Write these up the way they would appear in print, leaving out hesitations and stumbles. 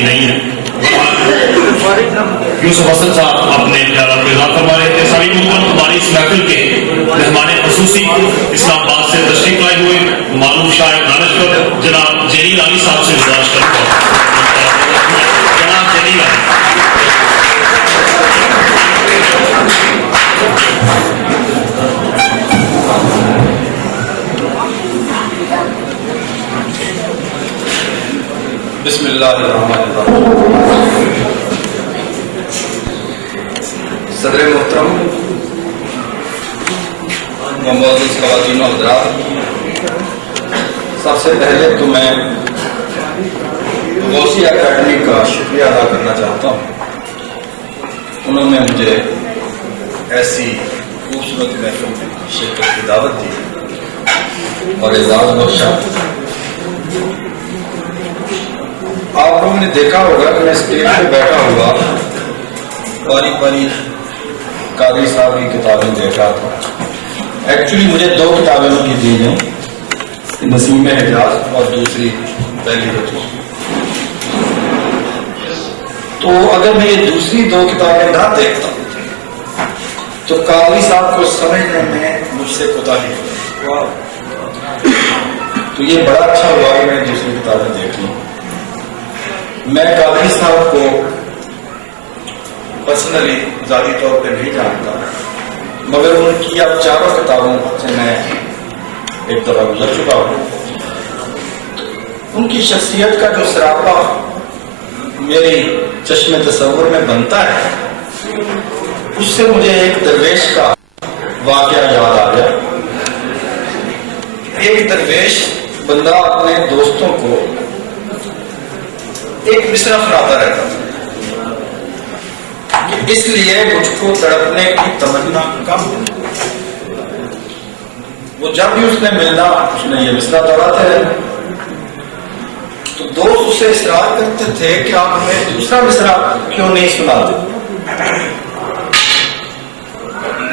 ضروری نہیں ہے. یوسف حسن صاحب اپنے خیالات کو اظہار فرما رہے تھے. ساری محترم ہماری اس محفل کے مہمان خصوصی اسلام آباد سے تشریف لائے ہوئے معروف شاعر دانشور جناب جلیل علی صاحب سے گزارش کرتا ہوں. جناب جلیل علی. بسم اللہ الرحمن الرحیم. صدر محترم معزز خواتین و حضرات، سب سے پہلے تو میں غوثیہ اکیڈمی کا شکریہ ادا کرنا چاہتا ہوں. انہوں نے مجھے ایسی خوبصورت محفل میں شرکت کی دعوت دی اور اعزاز بخشا. آپ لوگوں نے دیکھا ہوگا کہ میں اسٹیج پہ بیٹھا ہوا باری باری قادری صاحب کی کتابیں دیکھ رہا تھا. ایکچولی مجھے 2 کتابیں ان کی دی گئیں، نسیم حجاز اور دوسری پہلی رجوع. تو اگر میں یہ دوسری 2 کتابیں نہ دیکھتا تو قادری صاحب کو سمجھنے میں مجھ سے کوتاہی ہوئی. تو یہ بڑا اچھا ہوا کہ میں نے دوسری کتابیں دیکھ لی. میں قادری صاحب کو پرسنلی ذاتی طور پہ نہیں جانتا، مگر ان کی اب 4 کتابوں سے میں ایک دفعہ گزر چکا ہوں. ان کی شخصیت کا جو سراپا میری چشم تصور میں بنتا ہے، اس سے مجھے ایک درویش کا واقعہ یاد آ گیا. ایک درویش بندہ اپنے دوستوں کو ایک مصرع سناتا رہتا تھا کہ اس لیے مجھ کو تڑپنے کی تمنا کم. وہ جب بھی اس نے ملنا اس نے یہ مصرع دہراتے رہے. تو دوست اسے اصرار کرتے تھے کہ آپ ہمیں دوسرا مصرع کیوں نہیں سناتے.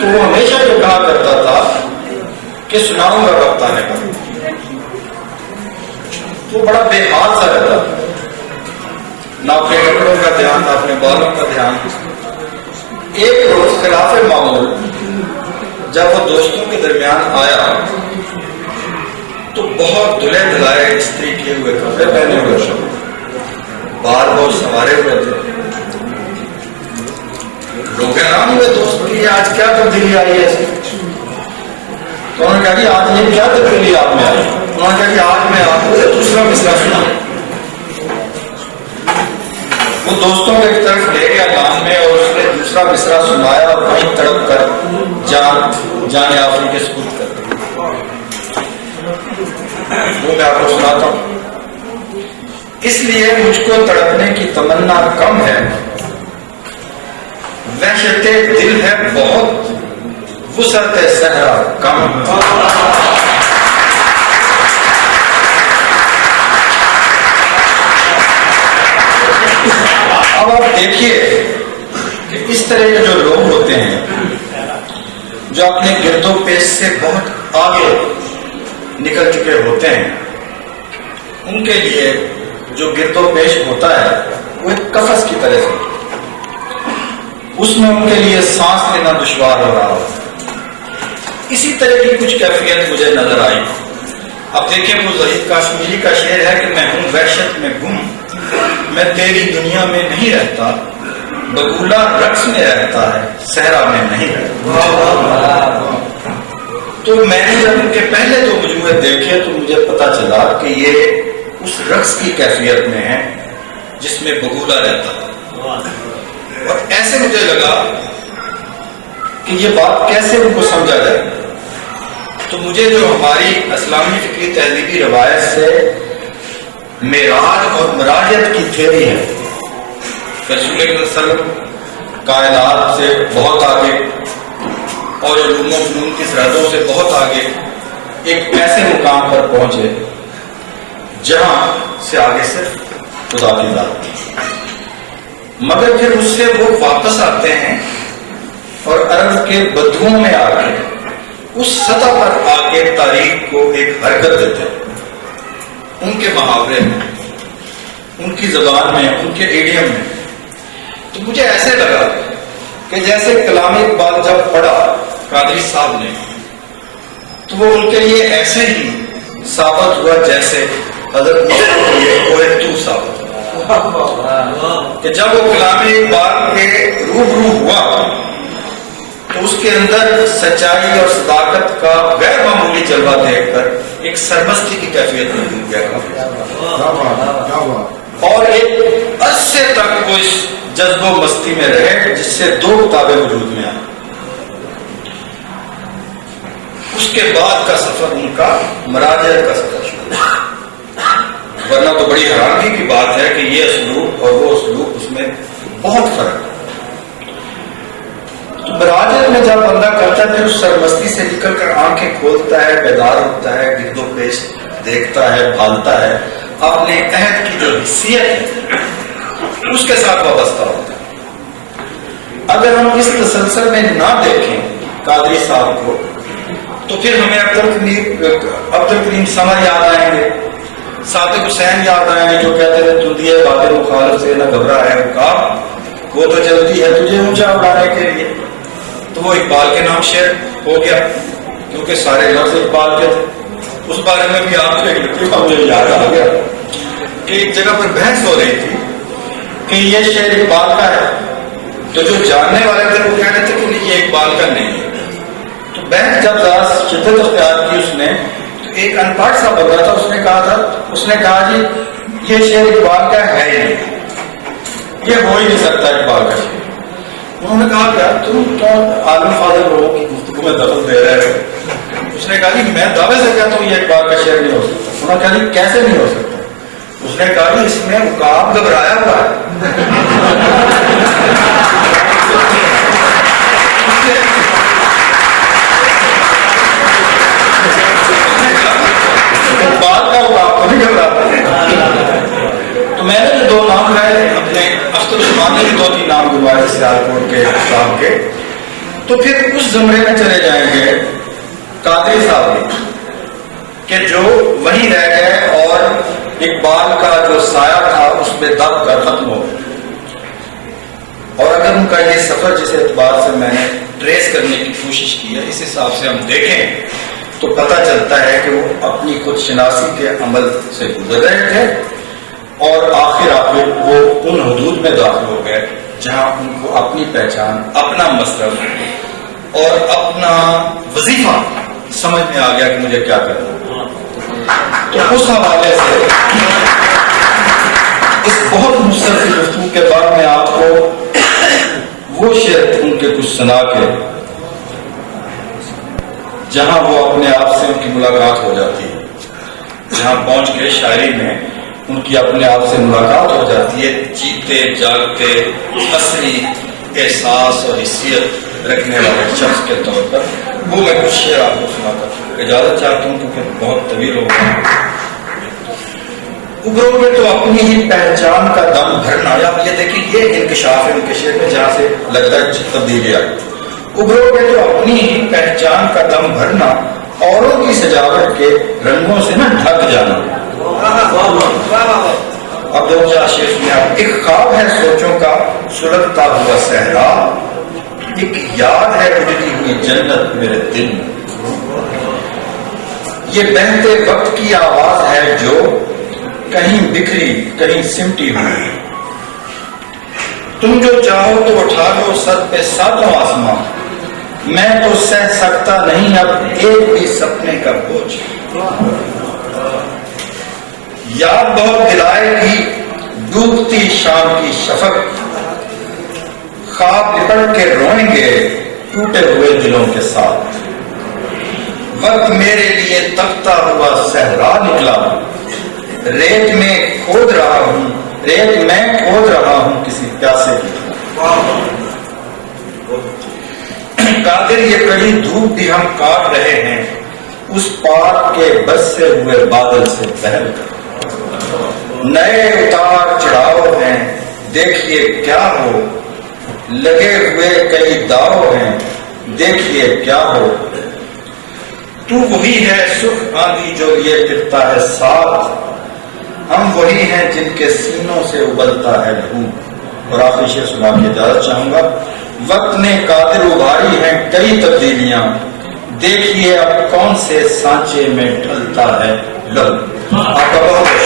تو وہ ہمیشہ یہ کہا کرتا تھا کہ سناؤں گا وقت آنے کا. وہ بڑا بے حال سا رہتا تھا، نہ اپنے کپڑوں کا دھیان نہ اپنے بالوں کا دھیان. ایک روز خلاف معمول جب وہ دوستوں کے درمیان آیا تو بہت دلہے دلائے استری کیے ہوئے کپڑے پہنے ہوئے تھے، بال بہت سنوارے ہوئے تھے. لوگ حیران ہوئے دوست کہ آج کیا تبدیلی آئی ہے. تو انہوں نے کہا کہ آج یہ کیا تبدیلی آپ میں آئی. انہوں نے کہا کہ آج میں آپ کو دوسرا مصرع سنا. وہ دوستوں کو ایک طرف لے گیا گان میں اور اس نے دوسرا مصرع سنایا اور وہیں تڑپ کر جان آفری کے سپرد کر دی. وہ میں آپ کو سناتا ہوں. اس لیے مجھ کو تڑپنے کی تمنا کم ہے، وحشت دل ہے بہت، وسعت صحرا کم. اب آپ دیکھیے کہ اس طرح کے جو لوگ ہوتے ہیں جو اپنے گرد و پیش سے بہت آگے نکل چکے ہوتے ہیں، ان کے لیے جو گرد و پیش ہوتا ہے وہ ایک قفس کی طرح سے، اس میں ان کے لیے سانس لینا دشوار ہو رہا ہوتا ہے. اسی طرح کی کچھ کیفیت مجھے نظر آئی. اب دیکھیں وہ زہید کاشمیری کا شعر ہے کہ میں ہوں وحشت میں گم، میں تیری دنیا میں نہیں رہتا، بگولا رقص میں رہتا ہے، صحرا میں نہیں رہتا. تو میں نے جب ان کے پہلے 2 مجموعے دیکھے تو مجھے پتا چلا کہ یہ اس رقص کی کیفیت میں ہے جس میں بگولا رہتا ہے. اور ایسے مجھے لگا کہ یہ بات کیسے ان کو سمجھا جائے. تو مجھے جو ہماری اسلامی فکری تہذیبی روایت سے معراج اور مراحت کی تھیوری ہے، رسول اللہ صلی اللہ علیہ وسلم کائنات سے بہت آگے اور علوم و فنون کی سرحدوں سے بہت آگے ایک ایسے مقام پر پہنچے جہاں سے آگے صرف خدا کی ذات. مگر پھر اس سے وہ واپس آتے ہیں اور عرب کے بدوؤں میں آ کے اس سطح پر آ کے تاریخ کو ایک حرکت دیتے ہیں. ان کے محاورے میں ان کی زبان میں، ان کے ایڈیم میں، تو مجھے ایسے لگا کہ جیسے کلام اقبال جب پڑھا قادری صاحب نے تو وہ ان کے لیے ایسے ہی ثابت ہوا جیسے حضرت موسیٰ کے لیے کوہ طور ثابت ہوا کہ جب وہ کلام اقبال کے روبرو ہوا تو اس کے اندر سچائی اور صداقت کا غیر معمولی جلوہ دیکھ کر ایک سرمستی کی کیفیت میں ڈوب گیا اور ایک عرصے تک وہ اس جذب و مستی میں رہے جس سے 2 کتابیں وجود میں آئیں۔ اس کے بعد کا سفر ان کا مراجعت کا سفر شروع، ورنہ تو بڑی حیرانگی کی بات ہے کہ یہ اسلوب اور وہ اسلوب اس میں بہت فرق ہے۔ تو مراجعت میں جب بندہ کرتا ہے پھر اس سرمستی سے نکل کر آنکھیں کھولتا ہے، بیدار ہوتا ہے، گرد و پیش دیکھتا ہے، بھالتا ہے، اپنے عہد کی جو حیثیت ہے اس کے ساتھ وابستہ ہوتا ہے۔ اگر ہم اس تسلسل میں نہ دیکھیں قادری صاحب کو تو پھر ہمیں عبد الکریم سمر یاد آئیں گے، صادق حسین یاد آئیں گے جو کہتے تھے تجھے باتیں مخالف سے نہ گھبرا ہے عقاب، وہ تو جلدی ہے تجھے اونچا اڑانے کے لیے۔ تو وہ اقبال کے نام شعر ہو گیا کیونکہ سارے لفظ اقبال کے تھے۔ اس بارے میں بھی آپ کو مجھے یاد آ گیا کہ ایک جگہ پر بحث ہو رہی تھی کہ یہ شعر اقبال کا ہے، تو جو جاننے والے تھے وہ کہہ رہے تھے کہ نہیں یہ اقبال کا نہیں ہے۔ تو بحث جب ذرا شدت اختیار کی اس نے تو ایک ان پڑھ سا بندہ تھا، اس نے کہا جی یہ شعر اقبال کا ہے ہی نہیں، یہ ہو ہی نہیں سکتا اقبال کا شعر۔ انہوں نے کہا کہ تم تو عالم فاضل لوگوں کی گفتگو میں دخل دے رہے ہو۔ اس نے کہا جی میں دعوے سے کہتا ہوں یہ اقبال کا شعر نہیں ہو سکتا۔ انہوں نے کہا جی کیسے نہیں ہو سکتا؟ اس نے کہا جی اس میں عقاب گھبرایا ہوا ہے۔ اقبال کا عقاب تو نہیں گھبراتا۔ تو میں نے جو 2 نام لائے اپنے اختر عثمان نے بھی 2-3 نام گوائے سیالکوٹ کے صاحب کے، تو پھر اس زمرے میں چلے جائیں گے قادری صاحب بھی کہ جو وہیں رہ گئے اور اقبال کا جو سایہ تھا اس پہ دب کر ختم ہو گیا۔ اور اگر ان کا یہ سفر جس اعتبار سے میں نے ٹریس کرنے کی کوشش کی ہے اس حساب سے ہم دیکھیں تو پتہ چلتا ہے کہ وہ اپنی خود شناسی کے عمل سے گزر رہے تھے اور آخر وہ ان حدود میں داخل ہو گئے جہاں ان کو اپنی پہچان، اپنا مصرف اور اپنا وظیفہ سمجھ میں آ گیا کہ مجھے کیا کرنا۔ تو اس حوالے سے اس بہت مختصر گفتگو کے بعد میں آپ کو وہ شعر ان کے کچھ سنا کے جہاں وہ اپنے آپ سے ان کی ملاقات ہو جاتی ہے، جہاں پہنچ کے شاعری میں ان کی اپنے آپ سے ملاقات ہو جاتی ہے، جیتے جاگتے اصلی احساس اور حیثیت رکھنے والے شخص کے طور پر وہ میں کچھ شعر آپ کو سنا کر اجازت چاہتا ہوں کیونکہ بہت طویل ہو گیا۔ ابرو میں تو اپنی ہی پہچان کا دم بھرنا، یا یہ دیکھیں یہ انکشاف ہے ان کے شعر میں جہاں سے لگتا ہے تبدیلی آئی۔ ابرو میں تو اپنی ہی پہچان کا دم بھرنا، اوروں کی سجاوٹ کے رنگوں سے نہ ڈھک جانا۔ اب دو چار شعر سنیں۔ ایک خواب ہے سوچوں کا سلگتا ہوا صحرا، ایک یاد ہے اجڑی ہوئی جنت میرے دل میں، یہ بہتے وقت کی آواز ہے جو کہیں بکھری کہیں سمٹی ہوئی، تم جو چاہو تو اٹھا لو سر پہ ساتوں آسماں، میں تو سہ سکتا نہیں اب ایک بھی سپنے کا بوجھ، یاد بہت دلائے گی ڈوبتی شام کی شفق، خواب لپٹ کے روئیں گے ٹوٹے ہوئے دلوں کے ساتھ، وقت میرے لیے تپتا ہوا صحرا نکلا، ریت میں کھود رہا ہوں کسی پیاسے کی۔ قادر یہ کڑی دھوپ بھی ہم کاٹ رہے ہیں اس پار کے برسے ہوئے بادل سے بہل کر، نئے اتار چڑھاؤ ہیں دیکھیے کیا ہو، لگے ہوئے کئی داؤ ہیں دیکھیے کیا ہو، تو وہی ہے سکھ آندھی جو لیے پھرتا ہے ساتھ، ہم وہی ہیں جن کے سینوں سے ابلتا ہے لہو. اور آخری شعر سنا کے اجازت چاہوں گا. وقت نے قادر ابھاری ہیں کئی تبدیلیاں, دیکھیے اب کون سے سانچے میں ڈھلتا ہے لہو. آپ کا بہت